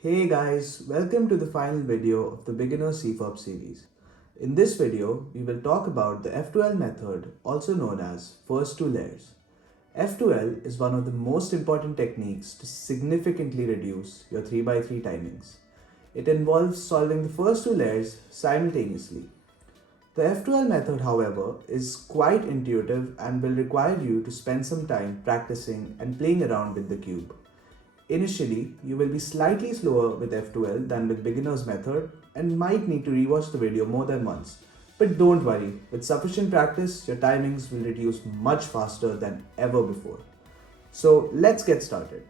Hey guys, welcome to the final video of the beginner CFOP series. In this video, we will talk about the F2L method, also known as first two layers. F2L is one of the most important techniques to significantly reduce your 3 by 3 timings. It involves solving the first two layers simultaneously. The F2L method, however, is quite intuitive and will require you to spend some time practicing and playing around with the cube. Initially, you will be slightly slower with F2L than with beginner's method and might need to rewatch the video more than once. But don't worry, with sufficient practice, your timings will reduce much faster than ever before. So let's get started.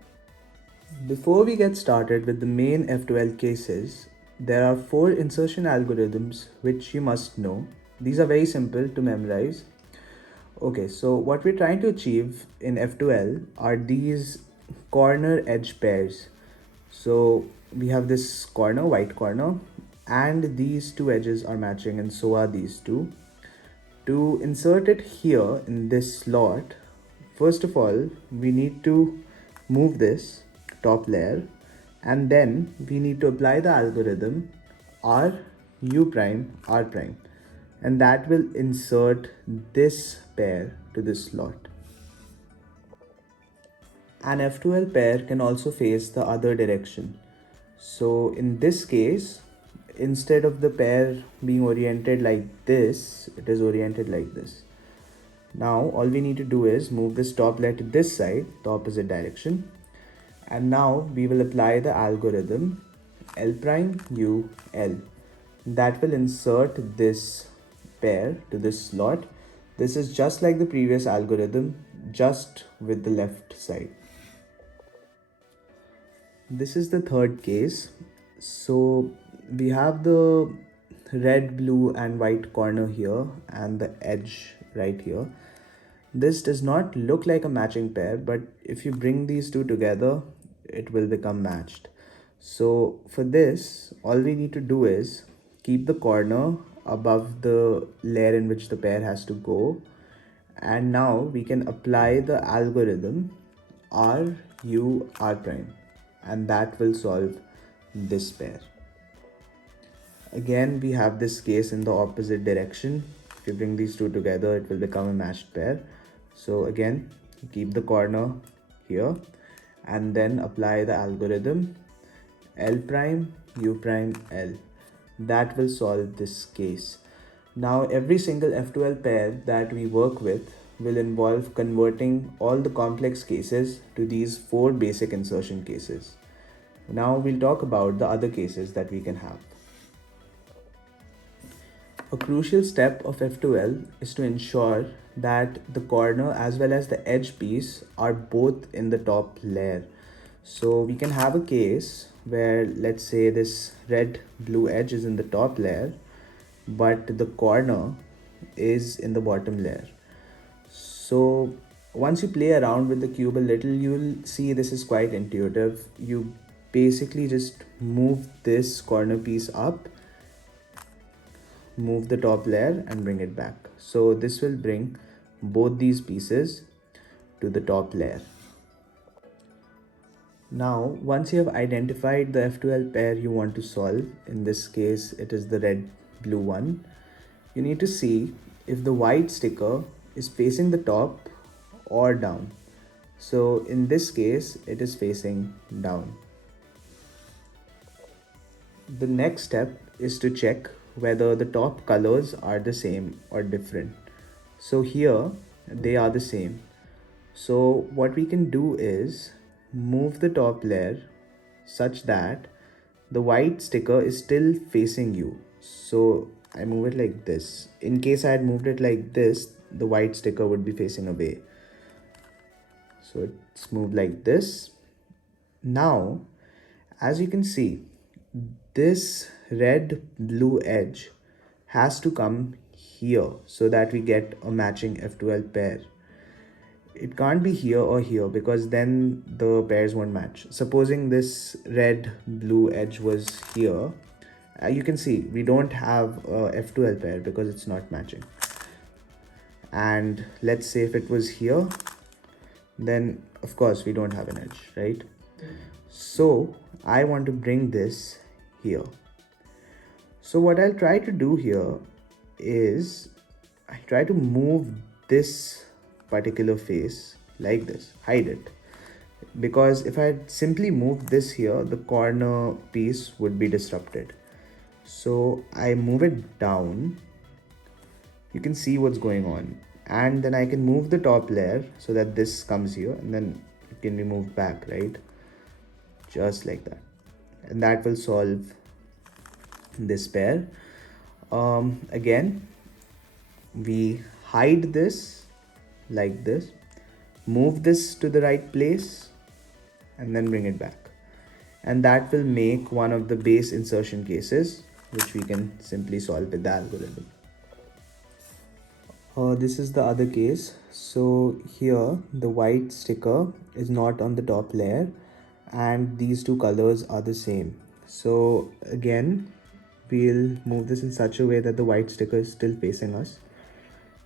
Before we get started with the main F2L cases, there are 4 insertion algorithms which you must know. These are very simple to memorize. Okay, so what we're trying to achieve in F2L are these corner edge pairs. So we have this corner, white corner, and these two edges are matching, and so are these two. To insert it here in this slot, first of all, we need to move this top layer, and then we need to apply the algorithm R, U prime, R prime, and that will insert this pair to this slot. An F2L pair can also face the other direction. So in this case, instead of the pair being oriented like this, it is oriented like this. Now all we need to do is move this top layer to this side, the opposite direction. And now we will apply the algorithm L prime U L. That will insert this pair to this slot. This is just like the previous algorithm, just with the left side. This is the third case. So we have the red, blue and white corner here and the edge right here. This does not look like a matching pair, but if you bring these two together, it will become matched. So for this, all we need to do is keep the corner above the layer in which the pair has to go. And now we can apply the algorithm R, U, R prime, and that will solve this pair. Again, we have this case in the opposite direction. If you bring these two together, it will become a matched pair. So again, keep the corner here and then apply the algorithm L prime, U prime, L. That will solve this case. Now every single F2L pair that we work with will involve converting all the complex cases to these 4 basic insertion cases. Now we'll talk about the other cases that we can have. A crucial step of F2L is to ensure that the corner as well as the edge piece are both in the top layer. So we can have a case where, let's say, this red blue edge is in the top layer, but the corner is in the bottom layer. So once you play around with the cube a little, you'll see this is quite intuitive. You basically just move this corner piece up, move the top layer and bring it back. So this will bring both these pieces to the top layer. Now, once you have identified the F2L pair you want to solve, in this case it is the red blue one, you need to see if the white sticker is facing the top or down. So in this case it is facing down. The next step is to check whether the top colors are the same or different. So here they are the same. So what we can do is move the top layer such that the white sticker is still facing you. So I move it like this. In case I had moved it like this, the white sticker would be facing away. So it's moved like this. Now, as you can see, this red blue edge has to come here so that we get a matching F2L pair. It can't be here or here because then the pairs won't match. Supposing this red blue edge was here, you can see we don't have a F2L pair because it's not matching. And let's say if it was here, then of course we don't have an edge, right? So I want to bring this here. So what I'll try to do here is I try to move this particular face like this, hide it. Because if I simply move this here, the corner piece would be disrupted. So I move it down. You can see what's going on. And then I can move the top layer so that this comes here and then it can be moved back, right? Just like that. And that will solve this pair. Again, we hide this like this, move this to the right place and then bring it back. And that will make one of the base insertion cases, which we can simply solve with the algorithm. This is the other case. So here the white sticker is not on the top layer and these two colors are the same. So again, we'll move this in such a way that the white sticker is still facing us.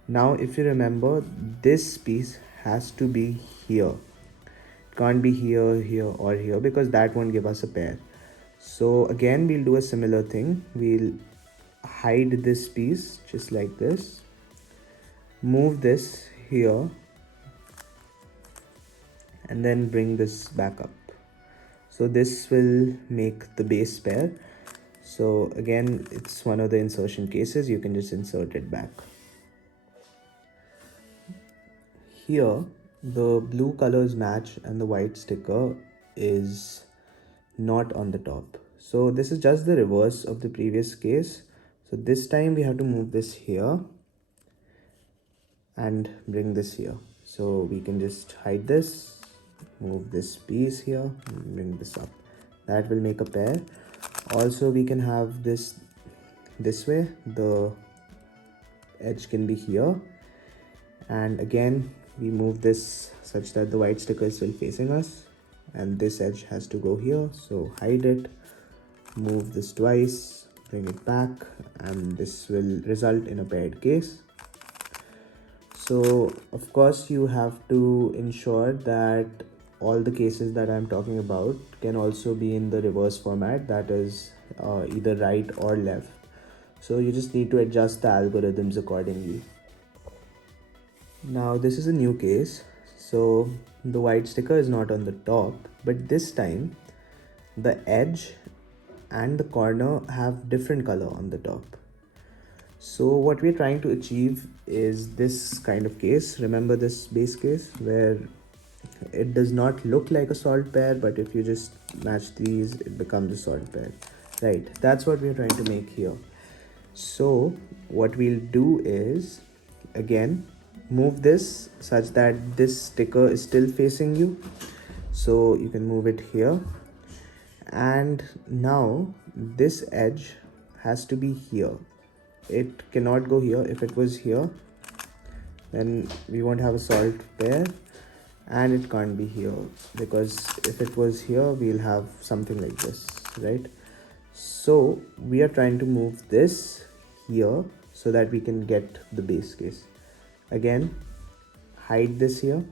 Now, if you remember, this piece has to be here. It can't be here, here or here because that won't give us a pair. So again, we'll do a similar thing. We'll hide this piece just like this. Move this here and then bring this back up. So this will make the base pair. So again, it's one of the insertion cases. You can just insert it back. Here, the blue colors match and the white sticker is not on the top. So this is just the reverse of the previous case. So this time we have to move this here and bring this here. So we can just hide this, move this piece here, and bring this up. That will make a pair. Also, we can have this way. The edge can be here. And again, we move this such that the white sticker is still facing us. And this edge has to go here. So hide it, move this twice, bring it back, and this will result in a paired case. So of course you have to ensure that all the cases that I'm talking about can also be in the reverse format, that is either right or left. So you just need to adjust the algorithms accordingly. Now this is a new case. So the white sticker is not on the top, but this time the edge and the corner have different color on the top. So what we're trying to achieve is this kind of case. Remember this base case where it does not look like a solved pair, but if you just match these, it becomes a solved pair, right? That's what we're trying to make here. So what we'll do is, again, move this such that this sticker is still facing you. So you can move it here. And now this edge has to be here. It cannot go here. If it was here, then we won't have a solved pair, and it can't be here because if it was here, we'll have something like this, right? So we are trying to move this here so that we can get the base case. Again, hide this here,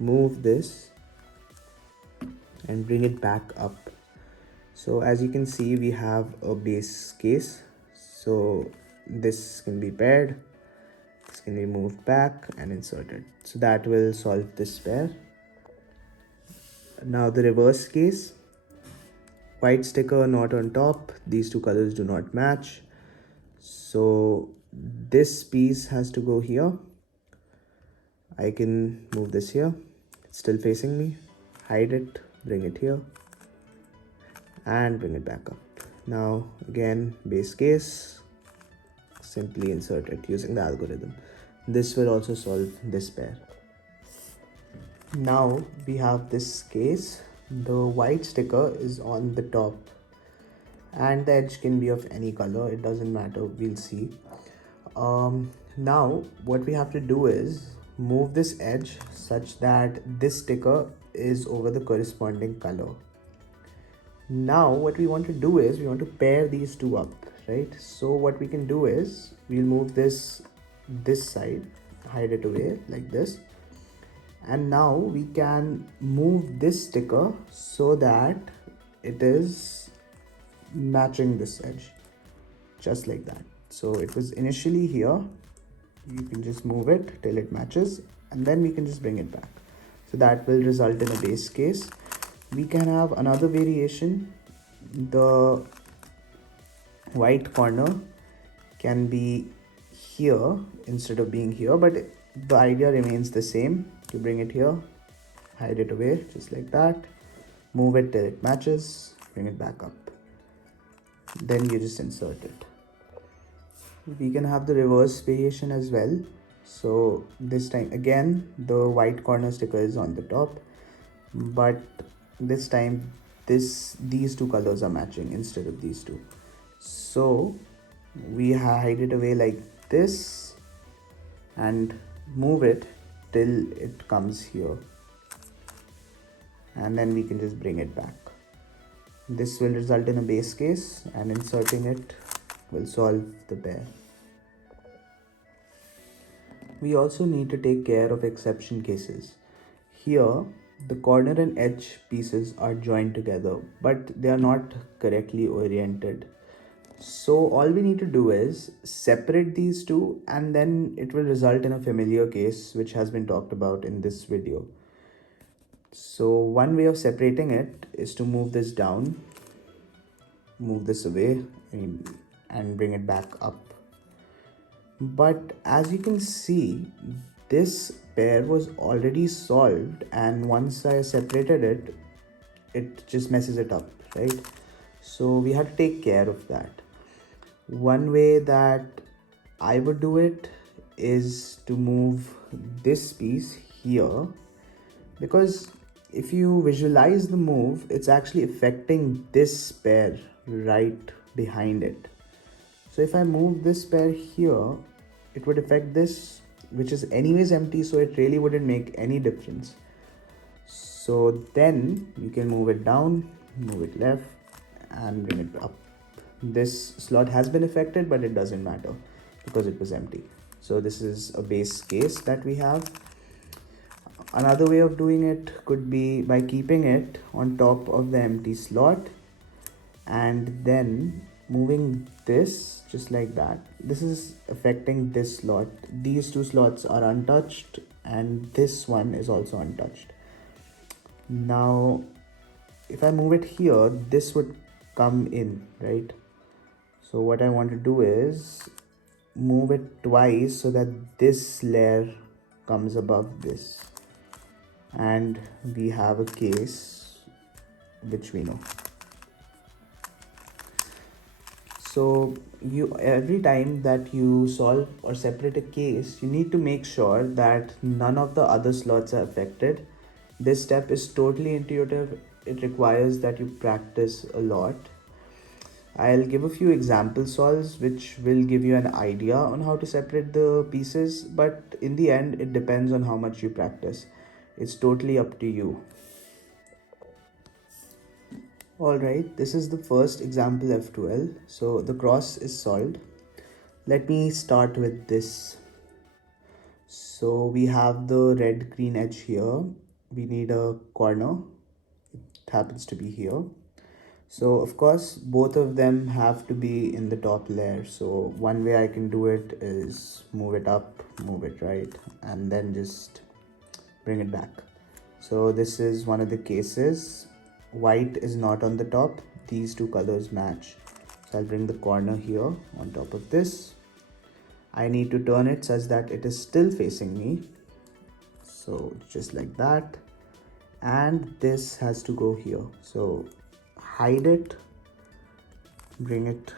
move this and bring it back up. So as you can see, we have a base case. So this can be paired, this can be moved back and inserted. So that will solve this pair. Now the reverse case, white sticker not on top, these two colors do not match. So this piece has to go here. I can move this here, it's still facing me, hide it, bring it here and bring it back up. Now again, base case, simply insert it using the algorithm. This will also solve this pair. Now we have this case. The white sticker is on the top and the edge can be of any color, it doesn't matter, we'll see. Now what we have to do is move this edge such that this sticker is over the corresponding color. Now what we want to do is we want to pair these two up, right? So what we can do is we'll move this side, hide it away like this, and now we can move this sticker so that it is matching this edge, just like that. So it was initially here, you can just move it till it matches, and then we can just bring it back. So that will result in a base case. We can have another variation. The white corner can be here instead of being here, but the idea remains the same. You bring it here, hide it away just like that, move it till it matches, bring it back up, then you just insert it. We can have the reverse variation as well. So this time again the white corner sticker is on the top, but this time these two colors are matching instead of these two. So we hide it away like this and move it till it comes here, and then we can just bring it back. This will result in a base case, and inserting it will solve the pair. We also need to take care of exception cases. Here, the corner and edge pieces are joined together, but they are not correctly oriented. So all we need to do is separate these two, and then it will result in a familiar case which has been talked about in this video. So one way of separating it is to move this down, move this away, and bring it back up. But as you can see, this pair was already solved, and once I separated it, it just messes it up, right? So we have to take care of that. One way that I would do it is to move this piece here, because if you visualize the move, it's actually affecting this pair right behind it. So if I move this pair here, it would affect this, which is anyways empty, so it really wouldn't make any difference. So then you can move it down, move it left, and bring it up. This slot has been affected, but it doesn't matter because it was empty. So this is a base case that we have. Another way of doing it could be by keeping it on top of the empty slot and then moving this just like that. This is affecting this slot. These two slots are untouched and this one is also untouched. Now if I move it here, this would come in, right? So what I want to do is move it twice so that this layer comes above this, and we have a case which we know. So every time that you solve or separate a case, you need to make sure that none of the other slots are affected. This step is totally intuitive. It requires that you practice a lot. I'll give a few example solves which will give you an idea on how to separate the pieces, but in the end it depends on how much you practice. It's totally up to you. Alright, this is the first example F12. So the cross is solved. Let me start with this. So we have the red green edge here. We need a corner. It happens to be here. So of course both of them have to be in the top layer. So one way I can do it is move it up, move it right, and then just bring it back. So this is one of the cases. White is not on the top. These two colors match. So I'll bring the corner here on top of this. I need to turn it such that it is still facing me. So just like that. And this has to go here. So hide it, bring it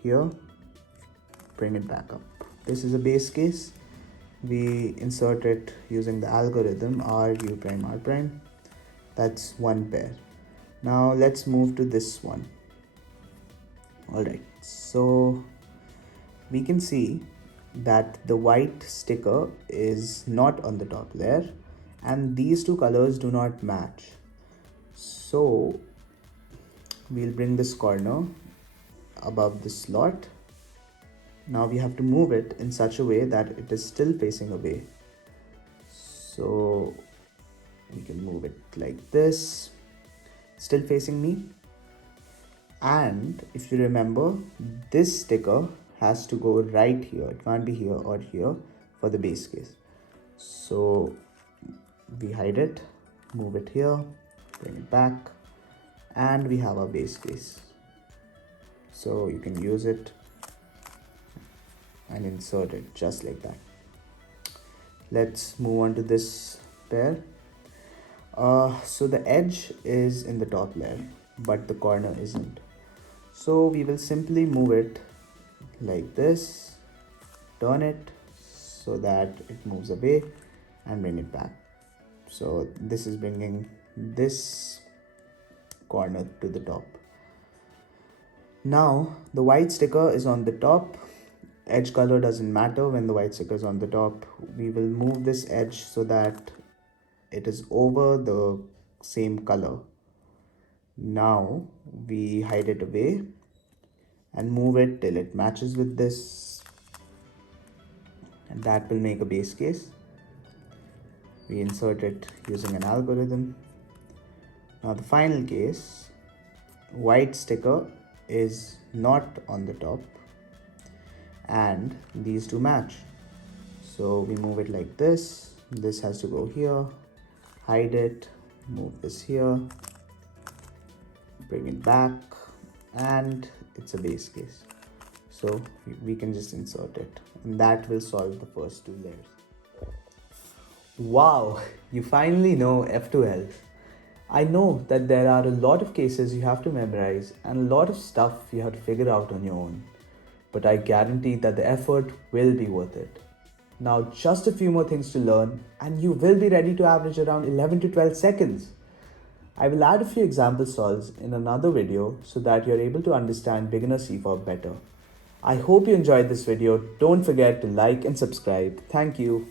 here, bring it back up. This is a base case. We insert it using the algorithm R, U prime, R prime. That's one pair. Now let's move to this one. Alright, so we can see that the white sticker is not on the top layer and these two colors do not match. So we'll bring this corner above the slot. Now we have to move it in such a way that it is still facing away. So we can move it like this, still facing me, And if you remember, this sticker has to go right here. It can't be here or here for the base case. So we hide it, move it here, bring it back, and we have our base case. So you can use it and insert it just like that. Let's move on to this pair. So the edge is in the top layer, but the corner isn't. So we will simply move it like this, turn it so that it moves away and bring it back. So this is bringing this corner to the top. Now the white sticker is on the top. Edge color doesn't matter when the white sticker is on the top. We will move this edge so that it is over the same color. Now we hide it away and move it till it matches with this, and that will make a base case. We insert it using an algorithm. Now the final case, white sticker is not on the top and these two match. So we move it like this. This has to go here, hide it, move this here, bring it back, and it's a base case. So we can just insert it, and that will solve the first two layers. Wow, you finally know F2L. I know that there are a lot of cases you have to memorize and a lot of stuff you have to figure out on your own, but I guarantee that the effort will be worth it. Now just a few more things to learn and you will be ready to average around 11 to 12 seconds. I will add a few example solves in another video so that you're able to understand beginner CFOP better. I hope you enjoyed this video. Don't forget to like and subscribe. Thank you.